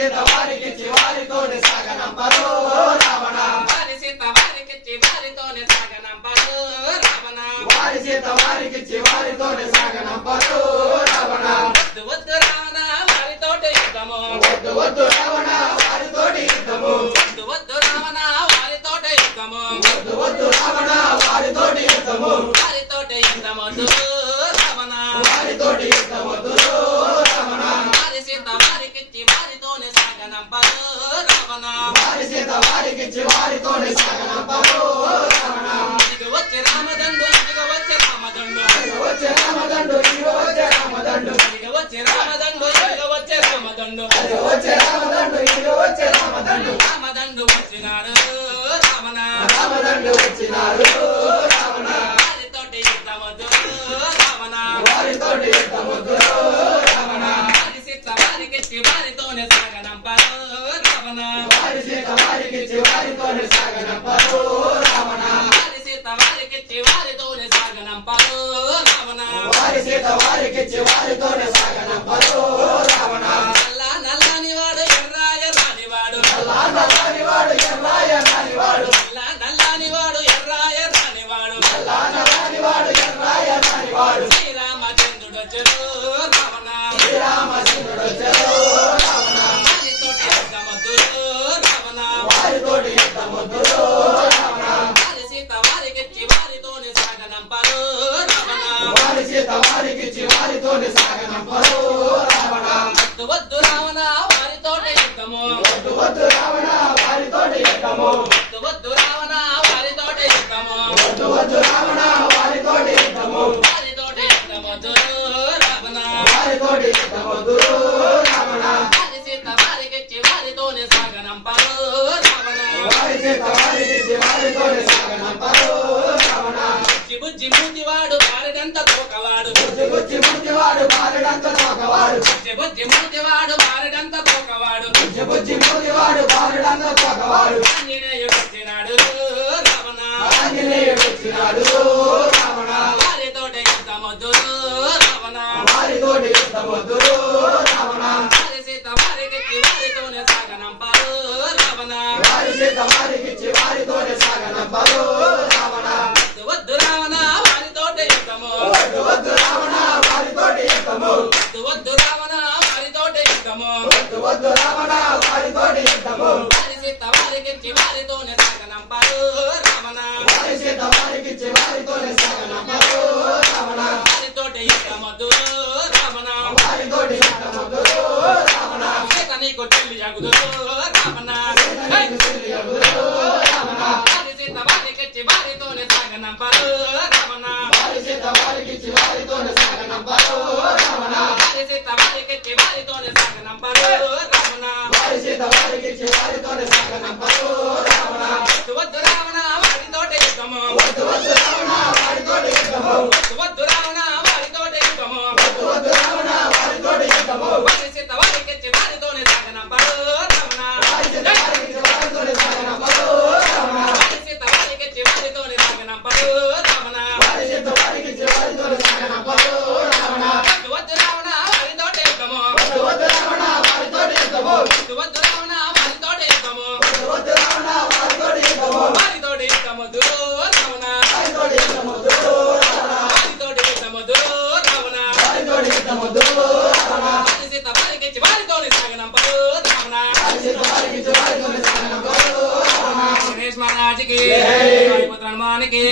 సీత వారికి చివారితోనే సాగనంపరు రావణ వారి సీత వారికి చివారితోనే సాగనంపరు రావణ వారి సీత వారికి చివారితోనే సాగనంపరు రావణ వద్దు వద్దు రావణ వారితోటి యుద్ధము వద్దు వద్దు రావణ వారితోటి యుద్ధము వద్దు వద్దు రావణ వారితోటి యుద్ధము వద్దు వద్దు రావణ వారితోటి యుద్ధము వారితోటి యుద్ధమొద్దు రావణ వారితోటి యుద్ధమొద్దు రావణ వారి సీత వారికి చివారితోనే సాగనంపరు రావణ వారి సీత వారికి చివారితోనే సాగనంపరు రావణ ఇదిగో వచ్చే రామదండు ఇదిగో వచ్చే రామదండు వచ్చే రామదండు ఇదిగో వచ్చే రామదండు ఇదిగో వచ్చే రామదండు ఇదిగో వచ్చే రామదండు వచ్చే రామదండు ఇదిగో వచ్చే రామదండు రామదండు వచ్చినాడు రావణ రామదండు వచ్చినాడు రావణ వారితోటి యుద్ధమొద్దు రావణ వారితోటి యుద్ధమొద్దు రావణ వారి సీత వారికి చివారితోనే సాగనంపరు రావణ వారి సీత వారికి చివారితోనే సాగనంపరు రావణ వారి సీత వారికి చివారితోనే సాగనంపరు రావణ వారి సీత వారికి చివారితోనే సాగనంపరు రావణ నల్ల నల్లని వాడు ఎర్రాయ రానివాడు నల్లాని వాడు ఎర్రాయ నానివాడు నల్ల నల్లని వాడు ఎర్రాయ రానివాడు నల్లాని వాడు ఎర్రాయ నానివాడు శ్రీరామచంద్రుడు వచ్చాడు రావణ శ్రీరామచంద్రుడు వచ్చాడు రావణ వారితోటి యుద్ధమొద్దు రావణ వారితోటి యుద్ధమొద్దు రావణ వారి సీత వారికి చివారితోనే సాగనంపరు రావణ వారి సీత వారికి చివారితోనే సాగనంపరు రావణ వద్దు వద్దు రావణ వారితోటి యుద్ధము వద్దు వద్దు రావణ వారితోటి యుద్ధము వద్దు వద్దు రావణ వారితోటి యుద్ధము వద్దు వద్దు రావణ వారితోటి యుద్ధము వారితోటి యుద్ధమొద్దు రావణ వారితోటి యుద్ధమొద్దు రావణ వారి సీత వారికి చివారితోనే సాగనంపరు రావణ వారి సీత వారికి చివారితోనే సాగనంపరు రావణ బుజ్జి బుజ్జి మూతివాడు బారెడంత తోకవాడు బుజ్జి బుజ్జి మూతివాడు బాలుడంత తోకవాడు బుజ్జి బుజ్జి మూతివాడు బారెడంత తోకవాడు బుజ్జి బుజ్జి మూతివాడు బాలుడంత తోకవాడు ఆంజనేయుడు వచ్చినాడు రావణ ఆంజనేయుడు వచ్చినాడు రావణ వారితోటి యుద్ధమొద్దు రావణ వారితోటి యుద్ధమొద్దు రావణ వారి సీత వారికి చివారితోనే సాగనంపరు రావణ వారి సీత వారికి చివారితోనే సాగనంపరు రావణ వద్దు వద్దు రావణ వారితోటి యుద్ధము వద్దు వద్దు రావణ వారితోటి యుద్ధము వద్దు వద్దు రావణ వారితోటి యుద్ధము వద్దు వద్దు రావణ వారితోటి యుద్ధము వారి సీత వారికి చివారితోనే సాగనంపరు రావణ వారి సీత వారికి చివారితోనే సాగనంపరు రావణ వారితోటి యుద్ధమొద్దు రావణ వారితోటి యుద్ధమొద్దు రావణ సీత నీకు చెల్లి అగుదు రావణ నీకు తెలియగుదు రావణ వారి సీత వారికి చివారితోనే సాగనంపరు రావణ వారి సీత వారికి చివారితోనే సాగనంపరు రావణ వారి సీత వారికి చివారితోనే సాగనంపరు రావణ వారి సీత వారికి చివారితోనే సాగనంపరు రావణ వద్దు వద్దు రావణ వారితోటి యుద్ధము వద్దు వద్దు రావణ వారితోటి యుద్ధము వద్దు వద్దు రావణ వారితోటి యుద్ధము వద్దు వద్దు రావణ వారితోటి యుద్ధము వారి సీత వారికి చివారితోనే సాగనంపరు రావణ వారి సీత వారికి చివారితోనే సాగనంపరు రావణ వారి సీత వారికి చివారితోనే సాగనంపరు రావణ వారి సీత వారికి చివారితోనే సాగనంపరు రావణ వద్దు వద్దు రావణ వారితోటి యుద్ధము వద్దు వద్దు రావణ వారితోటి యుద్ధము వద్దు వద్దు రావణ వారితోటి యుద్ధము వద్దు వద్దు రావణ వారితోటి యుద్ధము వారితోటి యుద్ధమొద్దు రావణ వారితోటి యుద్ధమొద్దు రావణ వారితోటి యుద్ధమొద్దు రావణ వారితోటి యుద్ధమొద్దు రావణ వారి సీత వారికి చివారితోనే సాగనంపరు రావణ వారి సీత వారికి చివారితోనే సాగనంపరు రావణ గణేష్ మహారాజుకి జై. హనుమానికి